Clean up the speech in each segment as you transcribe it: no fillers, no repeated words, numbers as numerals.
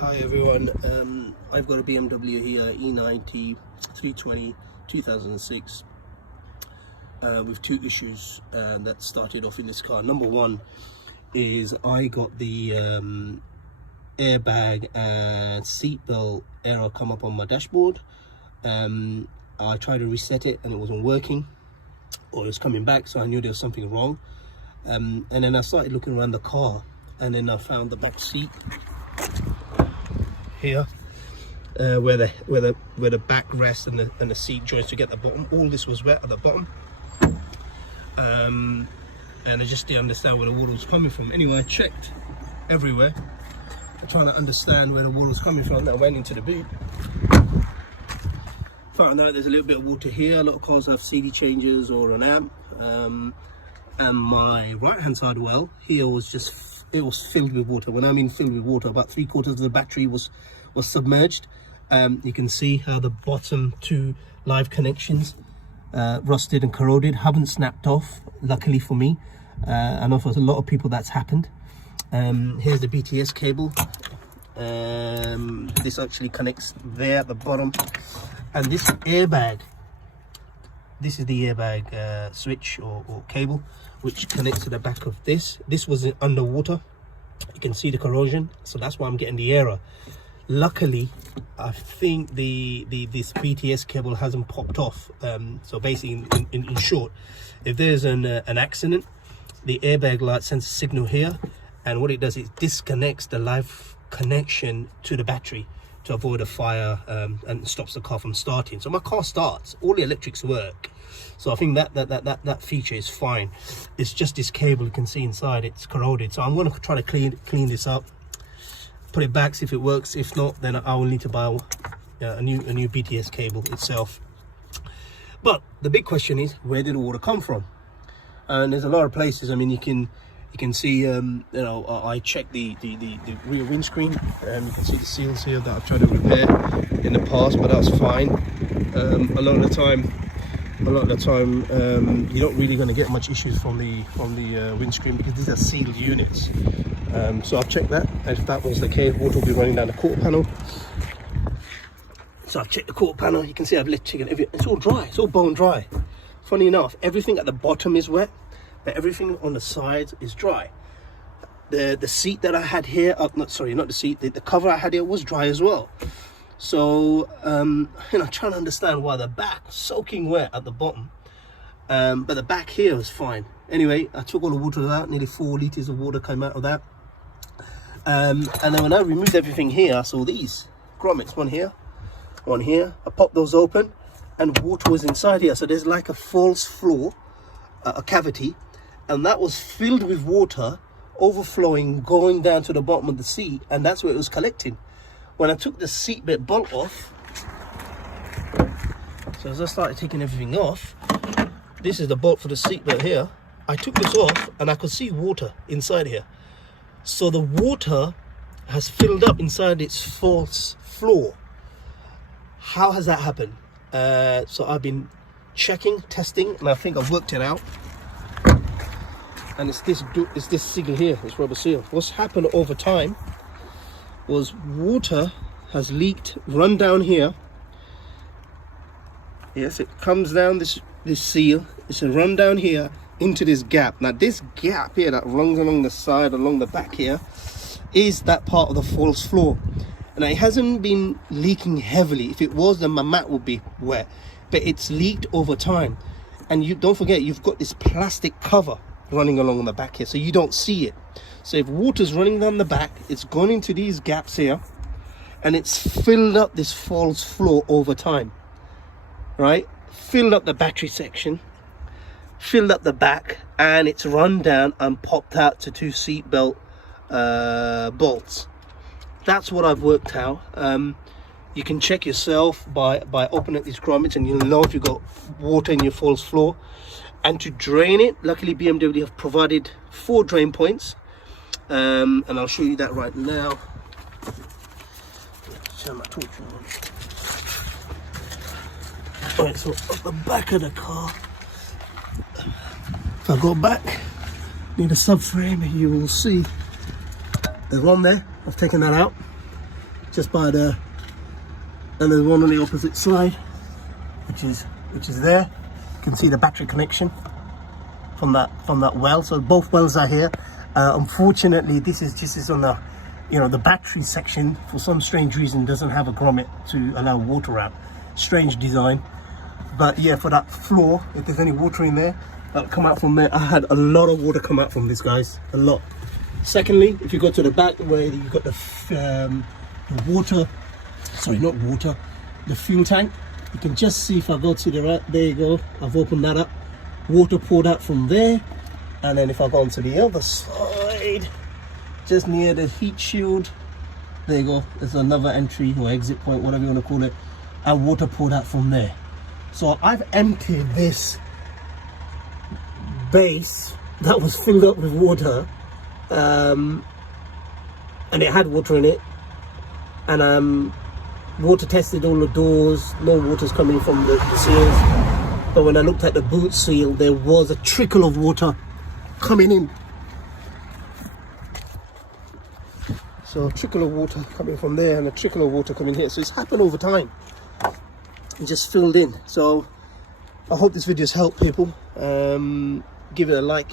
Hi everyone, I've got a BMW here, E90 320 2006 with two issues that started off in this car. Number one is I got the airbag and seatbelt error come up on my dashboard. I tried to reset it and it wasn't working, or it was coming back, so I knew there was something wrong. And then I started looking around the car, and then I found the back seat here, where the back rests and the seat joins to get the bottom. All this was wet at the bottom, and I just didn't understand where the water was coming from. Anyway, I checked everywhere, trying to understand where the water was coming from. I went into the boot, found out there's a little bit of water here. A lot of cars have CD changes or an amp, and my right hand side well here was it was filled with water. When I mean filled with water, about 3/4 of the battery was submerged. You can see how the bottom two live connections rusted and corroded, haven't snapped off, luckily for me. I know for a lot of people that's happened. Here's the BTS cable. This actually connects there at the bottom, and this airbag, this is the airbag switch or cable which connects to the back of this. This was underwater, you can see the corrosion, so that's why I'm getting the error. Luckily, I think this BTS cable hasn't popped off. So basically, in short, if there's an accident, the airbag light sends a signal here, and what it does is disconnects the live connection to the battery to avoid a fire, and stops the car from starting. So my car starts, all the electrics work. So I think that feature is fine. It's just this cable, you can see inside, it's corroded. So I'm going to try to clean this up, put it back, see if it works. If not, then I will need to buy a new BTS cable itself. But the big question is, where did the water come from? And there's a lot of places. I mean, you can see, I checked the rear windscreen, and you can see the seals here that I've tried to repair in the past, but that's fine. A lot of the time you're not really going to get much issues from the windscreen, because these are sealed units. So I've checked that. If that was the case, water will be running down the quarter panel. So I've checked the quarter panel. You can see I've lifted it. It's all dry. It's all bone dry. Funny enough, everything at the bottom is wet, but everything on the sides is dry. The seat that I had here, not the seat, the cover I had here was dry as well. So trying to understand why the back was soaking wet at the bottom, but the back here was fine. Anyway, I took all the water out. Nearly 4 liters of water came out of that. And then when I removed everything here, I saw these grommets, one here. I popped those open, and water was inside here. So there's like a false floor, a cavity, and that was filled with water, overflowing, going down to the bottom of the seat, and that's where it was collecting. When I took the seatbelt bolt off, so as I started taking everything off, this is the bolt for the seatbelt here. I took this off, and I could see water inside here. So the water has filled up inside its false floor. How has that happened? So I've been checking, testing, and I think I've worked it out. And it's this seal here, this rubber seal. What's happened over time was water has leaked, run down here. Yes, it comes down this seal. It's a run down here into this gap. Now this gap here that runs along the side, along the back here, is that part of the false floor. And it hasn't been leaking heavily. If it was, then my mat would be wet. But it's leaked over time. And you don't forget, you've got this plastic cover running along the back here, so you don't see it. So if water's running down the back, it's gone into these gaps here, and it's filled up this false floor over time, right? Filled up the battery section, filled up the back, and it's run down and popped out to 2 seatbelt bolts. That's what I've worked out. You can check yourself by opening up these grommets, and you'll know if you've got water in your false floor. And to drain it, luckily BMW have provided 4 drain points, and I'll show you that right now. Turn my torch on. Alright, so at the back of the car, if I go back near the subframe, you will see there's one there. I've taken that out. just by the, and there's one on the opposite side, which is there. You can see the battery connection from that well. So both wells are here. Unfortunately, this is on the, you know, the battery section for some strange reason doesn't have a grommet to allow water out. Strange design. But yeah, for that floor, if there's any water in there, that'll come out from there. I had a lot of water come out from this, guys, a lot. Secondly, if you go to the back where you've got the water, sorry, not water, the fuel tank, you can just see, if I go to the right, there you go, I've opened that up, water poured out from there. And then if I go on to the other side, just near the heat shield, there you go, there's another entry or exit point, whatever you want to call it, and water poured out from there. So I've emptied this base that was filled up with water, and it had water in it, and water tested all the doors, no water's coming from the seals. But when I looked at the boot seal, there was a trickle of water coming in. So a trickle of water coming from there and a trickle of water coming here. So it's happened over time and just filled in. So I hope this video's helped people. Give it a like.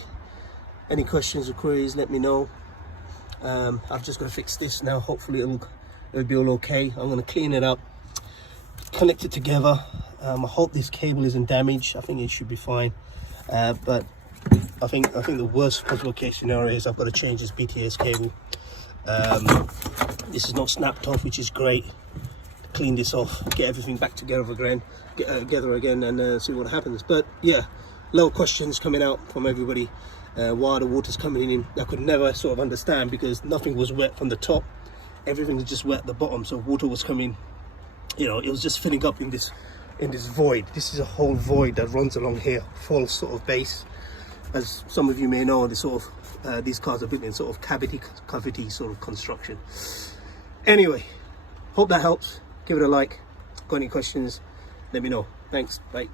Any questions or queries, let me know. I've just got to fix this now. Hopefully it'll be all okay. I'm going to clean it up, connect it together. I hope this cable isn't damaged. I think it should be fine. But I think the worst possible case scenario is I've got to change this BTS cable. This is not snapped off, which is great. Clean this off, get everything back together again, and see what happens. But yeah, a lot of questions coming out from everybody. Why the water's coming in, I could never sort of understand, because nothing was wet from the top, everything was just wet at the bottom. So water was coming, you know, it was just filling up in this void. This is a whole void that runs along here, false sort of base. As some of you may know, this sort of these cars are built in sort of cavity sort of construction. Anyway, hope that helps. Give it a like. Got any questions, let me know. Thanks, bye.